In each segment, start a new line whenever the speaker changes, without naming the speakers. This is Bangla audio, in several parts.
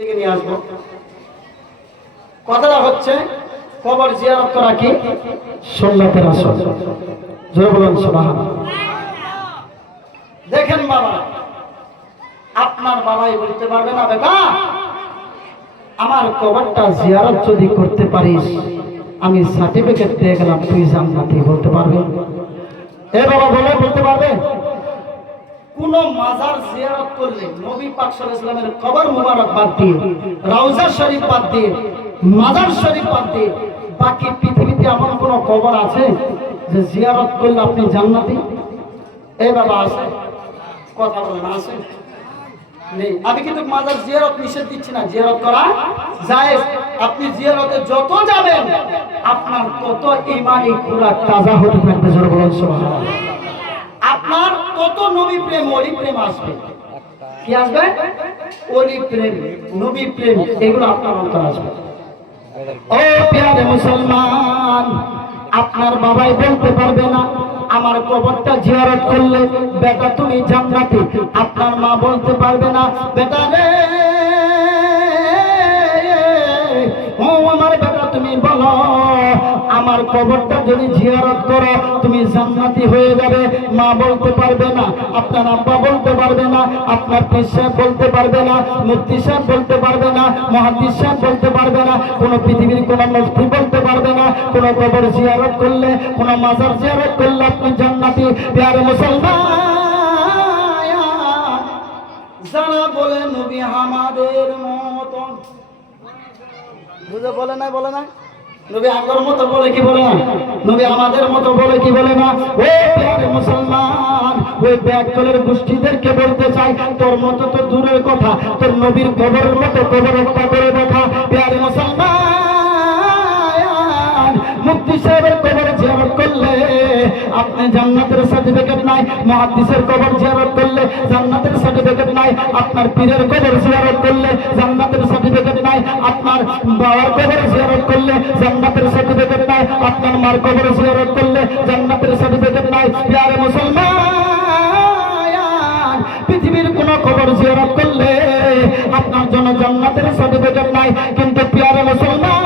থেকে নিয়ে আসব। কথাটা হচ্ছে, কবর জিয়ারত সুন্নতের আসল। বলুন দেখেন বাবা, আপনার বাবাই বলতে পারবে না, বেটা, আমার কবরটা জিয়ারত যদি করতে পারিস, আমি সার্টিফিকেট দিয়ে গেলাম, তুই জান্নাতি বলতে পারবে। এ বাবা বলে বলতে পারবে? কোন মাজার করলে নবী পাক বাদ দিয়ে শরীফ বাদ দিয়ে, মাজার শরীফ বাদ দিয়ে বাকি পৃথিবীতে আছে যে করলে আপনি জান্নাতি? এই বাবা আছে। কথা আছে? নেই। আমি কিন্তু মাজার জিয়ারত নিষেধ দিচ্ছি না। জিয়ারত করা জায়েজ। আপনি জিয়ারতে যত যাবেন, আপনার তত ইমানি খুরাক তাজা হতে আপনার কত নবী প্রেম, অলি প্রেম আসবে? কি আসবে? অলি প্রেম, নবী প্রেম, এগুলো আপনার অন্তর আসবে। ও প্যারে মুসলমান, আপনার বাবাই বলতে পারবে না, আমার কবরটা জিয়ারত করলে, বেটা তুমি জান্নাতি। আপনার মা বলতে পারবে না, বেটা রে। আমার বেটা তুমি বলো, আমার কবরটা যদি জিয়ারত করো, তুমি জান্নাতি হয়ে যাবে। মা বলতে পারবে না, আপনার আব্বা বলতে পারবে না, আপনার সাহেব বলতে পারবে না, মুফতি সাহেব বলতে পারবে না, মহাদিস সাহেব বলতে পারবে না, কোন পৃথিবীর কোন মুফতি বলতে পারবে না, কোন কবর জিয়ারত করলে, কোন মাজার জিয়ারত করলে আপনি জান্নাতি। প্যারে মুসলমান, যারা বলে নবী আমাদের মতন বুঝে বলে বলে নবী মতো বলে কি বলে না? নবী আমাদের মতো বলে কি বলে না? ও মুসলমান, ওই গোষ্ঠীদেরকে বলতে চাই, তোর মতো তো দূরের কথা, তোর নবীর কবরের মতো কবর হত্যা করে দেখা। মুসলমান মুক্তি সাহেবের কবর জিয়ারত করলে, আপনি জান্নাতের সার্টিফিকেট নাই মহাদিসের কবর জিয়ারত করলে, জান্নাতের সার্টিফিকেট নাই, আপনার পীরের কবর জিয়ারত করলে, জান্নাতের সার্টিফিকেট নাই। আপনার বাবার কবর জিয়ারত করলে জান্নাতের সার্টিফিকেট নাই। আপনার মার কবর জিয়ারত করলে জান্নাতের সার্টিফিকেট নাই। প্যারে মুসলমান, পৃথিবীর কোন কবর জিয়ারত করলে আপনার জন্য জান্নাতের সার্টিফিকেট নাই। কিন্তু প্যারে মুসলমান,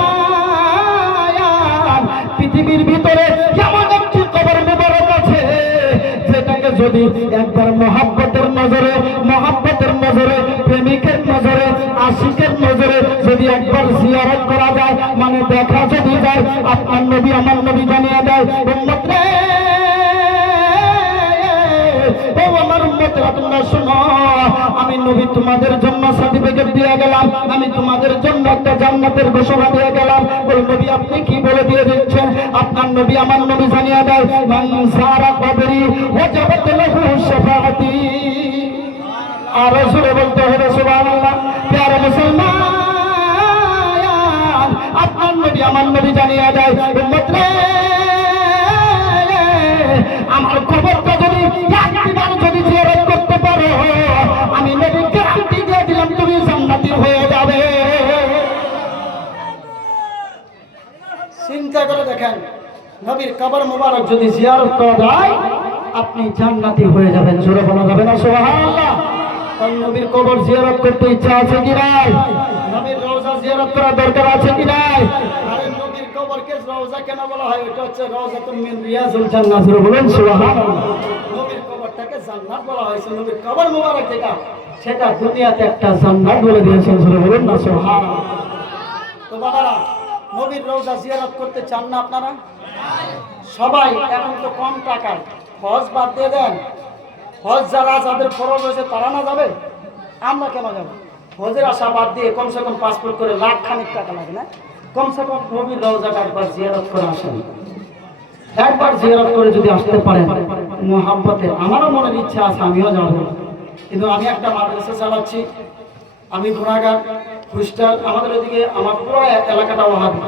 পৃথিবীর ভিতরে এমন একটি কবর মুবারক আছে, যেটাকে যদি একবার মহাব্বতের নজরে মহাব্বতের নজরে, প্রেমিকের নজরে, আশিকের নজরে যদি একবার জিয়ারত করা যায় মানে দেখা যদি যায়, আপনার নবী আমার নবী জানিয়ে দেয়, উম্মত রে, ও আমার উম্মতেরা তোমরা শোনো, আমি নবী তোমাদের জন্য সার্টিফিকেট দিয়ে গেলাম, আমি তোমাদের জন্য একটা জান্নাতের ঘোষণা দিয়ে গেলাম। ওই নবী আপনি কি বলে দিয়ে দিচ্ছেন? আপনার নবী আমার নবী জানিয়ে দেয় সারা কবরি ওয়াজাবাত লাহু শাফাআতি। আর বলতে হবে, সুবহানাল্লাহ। প্যারে মুসলমান আপনার নবী, আমার নবী জানিয়ে দেয় আমার চিন্তা করে দেখেন, নবীর কবর মুবারক যদি জিয়ারত যায়, আপনি জান্নাতি হয়ে যাবেন। নবীর কবর করতে ইচ্ছা আছে কি নবীর জিয়ারত করা দরকার আছে কি নাই? কবরকে রওজা কেন বলা হয়? ওটা হচ্ছে রওজাতুল মিন রিয়াজুল জান্নাত জোরে বলুন সুবহানাল্লাহ। নবীর কবরটাকে জান্নাত বলা হয়েছে। নবীর কবর মুবারক যেটা সেটা দুনিয়াতে একটা জান্নাত বলে দিয়েছেন। জোরে বলুন না সুবহানাল্লাহ। তো বাবারা নবীর রওজা জিয়ারত করতে চান না আপনারা? সবাই এখন তো কম টাকায় হজ বাদ দিয়ে দেন। হজ যারা যাদের খরচ হয়েছে তারা না যাবে? আমরা কেন যাব? হজের আশা বাদ দিয়ে কমসে কম পাসপোর্ট করে লাখ খানিক টাকা লাগে না? কমসে কম নবীর রওজাটা একবার জিয়ারত করে আসেন। একবার জিয়ারত করে যদি আসতে পারেন মোহাম্মতে আমারও মনের ইচ্ছা আছে, আমিও যাব। কিন্তু আমি একটা মাদ্রাসা চালাচ্ছি, আমি গুণাগার, খ্রিস্টান, আমাদের ওইদিকে আমার পুরো এলাকাটা ওহাবি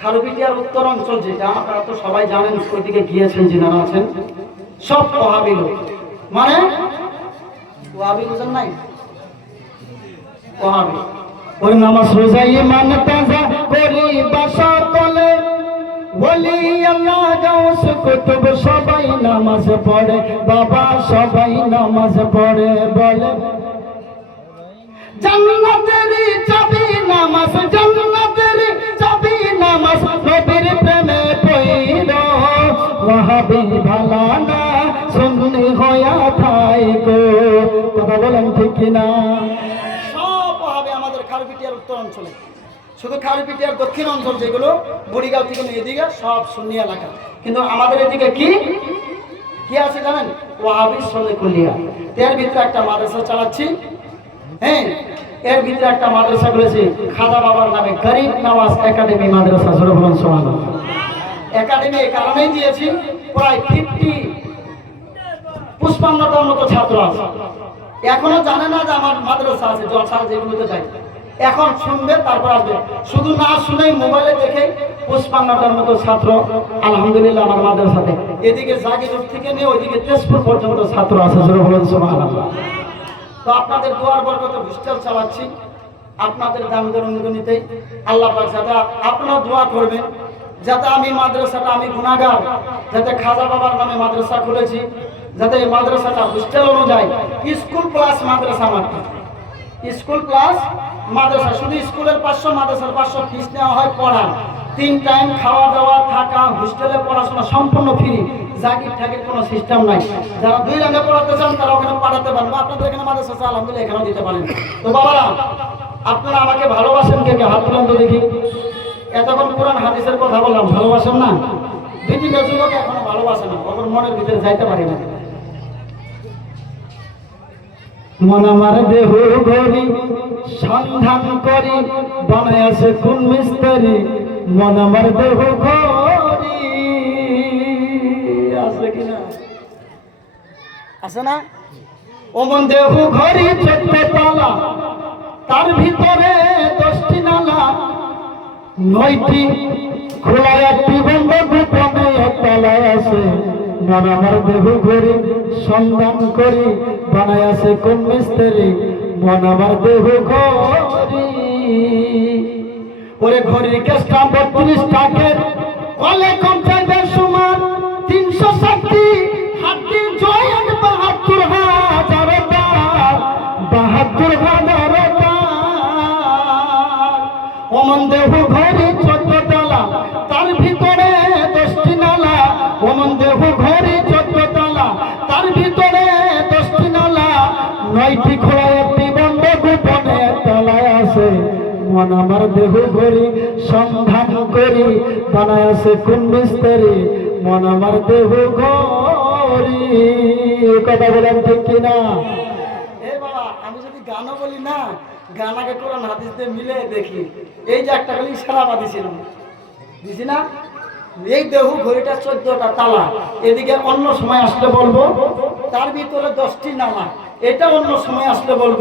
খারুপিটিয়ার উত্তর অঞ্চল যেটা, আপনারা তো সবাই জানেন, ওইদিকে গিয়েছেন, যিনারা আছেন, সব ওহাবি লোক। মানে? ওহাবি বুঝেন নাই? হবে ওই নামাজ রোজাই মান তাজা করি বাসা তলে বলি আল্লাহ গাউস কুতুব সবাই নামাজ পড়ে, বাবা সবাই নামাজ পড়ে বলে। জান্নাতের চাবি নামাজ, জান্নাতের চাবি নামাজ, নবীর প্রেমে পইর। ওয়াহাবি ভালা না সুন্নি হয়া থাই গো কথা বলেন ঠিক না খারপিটিয়ার উত্তর অঞ্চলে। শুধু খারপিটিয়ার দক্ষিণ অঞ্চল যেগুলো, বুড়িগাঁও থেকে এদিকে সব সুন্নি এলাকা। কিন্তু আমাদের এদিকে কি? কি আছে জানেন? ওয়াহাবি সলে কুলিয়া। এর ভিতরে একটা মাদ্রাসা চালাচ্ছি। হ্যাঁ এর ভিতরে একটা মাদ্রাসা করেছি খাজা বাবার নামে গরিব নওয়াজ একাডেমি মাদ্রাসা জোরে বলুন সোহান একাডেমি এই কারণেই দিয়েছি, প্রায় ফিফটি পুষ্পান্নটার মতো ছাত্র আছে। এখনও জানে না যে আমার মাদ্রাসা আছে জলসা যেগুলোতে যাই। এখন শুনবে, তারপর আসবে। শুধু না শুনেই মোবাইলে দেখে পুষ্পান্নটার মতো ছাত্র, আলহামদুলিল্লাহ আমার মাদ্রাসাতে। এদিকে জাগিরুর থেকে নিয়ে ওইদিকে তেজপুর পর্যন্ত ছাত্র আছে তো আপনাদের দোয়ার বরকতে হোস্টেল চালাচ্ছি। আপনাদের দান দরুনিতেই আল্লাহ পাক যাতে আপনারা দোয়া করবেন, যাতে আমি মাদ্রাসাটা, আমি গুণাগার যাতে খাজা বাবার নামে মাদ্রাসা খুলেছি, যাতে এই মাদ্রাসাটা হোস্টেল অনুযায়ী স্কুল প্লাস মাদ্রাসা মাত্র স্কুল প্লাস মাদ্রাসা, শুধু স্কুলের পাঁচশো, মাদ্রাসার পাঁচশো ফিস নেওয়া হয় পড়া তিন টাইম খাওয়া দাওয়া, থাকা হোস্টেলে পড়াশোনা সম্পূর্ণ ফ্রি জাগির ঠাকির কোনো সিস্টেম নাই। যারা দুই রঙে পড়াতে চান, তারা ওখানে পাঠাতে পারব আপনাদের এখানে মাদ্রাসা আছে, আলহামদুলিল্লাহ, এখানেও দিতে পারেন। তো বাবারা, আপনারা আমাকে ভালোবাসেন কে কে? হাত তুলেন তো দেখি। এতক্ষণ পুরান হাদিসের কথা বললাম, ভালোবাসেন না? বিভিন্ন যুবক এখনও ভালোবাসে না। ওদের মনের ভিতরে যাইতে পারি না। মন আমার দেহ গরি সন্ধান করি বানায় আছে কোন মিস্ত্রি, মন আমার দেহ গরি আছে কিনা আছে না? ও মন দেহ ঘরি চোদ্দ তালা, তার ভিতরে দশটি নালা, নয়টি খোলা, একটি বন্ধ, গোপনে তলায় আছে। মন আমার দেহ ঘুরি সন্ধান করি বানায় আছে কোন মিস্ত্রি? মন আমার দেহ ঘরি ওরে ঘড়ির কেসটা বত্রিশ টাকের। কলে কম চাইবে সমান তিনশো ষাটটি। হাতি জয়েন্ট বাহাত্তর হাজার বাহাত্তর হাজার অমন দেহ ঘরে চোদ্দ মন আমার দেহ ঘড়ি সন্ধান করি, বানায় কোন মিস্ত্রি মন আমার দেহ ঘড়ি কথা বলেন ঠিক কিনা? আমি যদি গানও বলি না গানাকে কোরআন হাদিস দিয়ে মিলে দেখি। এই যে একটা খালি ইশারা বাঁধিছিলাম দিছি না? এই দেহু ঘড়িটা চোদ্দটা তালা। এদিকে অন্য সময় আসলে বলব, তার ভিতরে দশটি নালা। এটা অন্য সময় আসলে বলব,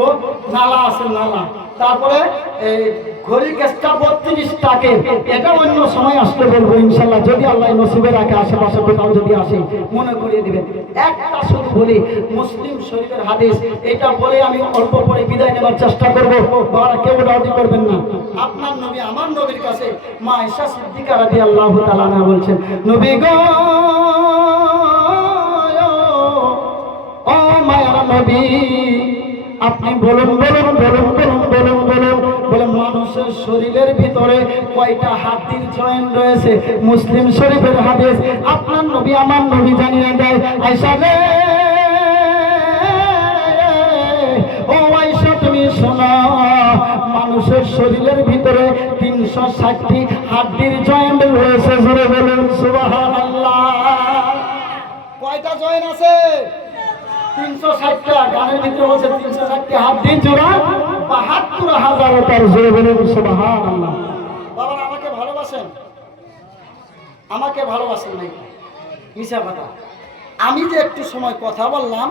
নালা আছে নালা। তারপরে এই এটা অন্য সময় বলব ইনশাল্লাহ আল্লাহ আশেপাশে মনে করিয়ে মুসলিম এটা বলে আমি অল্প বিদায় নেবার চেষ্টা করব। কেউ করবেন না। আপনার নবী আমার নবীর কাছে মা সিদ্দিকা আল্লাহ বলছেন, নবী গো, ও নবী, আপনি বলুন বলুন বলুন বলুন বলুন বলুন বলে মানুষের শরীরের ভিতরে কয়টা হাড্ডির জয়েন রয়েছে? মুসলিম শরীফের হাদিস। আপনার নবী, আমার নবী জানিয়ে দেয়। আইসা রে, ও আইসা তুমি শোনো, মানুষের শরীরের ভিতরে তিনশো ষাটটি হাড্ডির জয়েন্ট রয়েছে। জুড়ে বলুন সুবাহ কয়টা জয়েন আছে? তিনশো ষাটটা। গানের ভিতরে বলছে তিনশো ষাটটি দিন জোড়া। বাহাত্তর হাজার তার জোরে আল্লাহ বাবা আমাকে ভালোবাসেন? আমাকে ভালোবাসেন নাই মিশা কথা। আমি যে একটু সময় কথা বললাম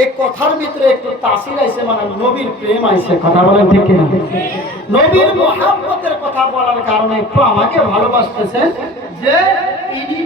এই কথার ভিতরে একটু তাসির আইছে মানে নবীর প্রেম আইছে, কথা বলেন ঠিক কিনা? নবীর মহাব্বতের কথা বলার কারণে একটু আমাকে ভালোবাসতেছেন যে ইনি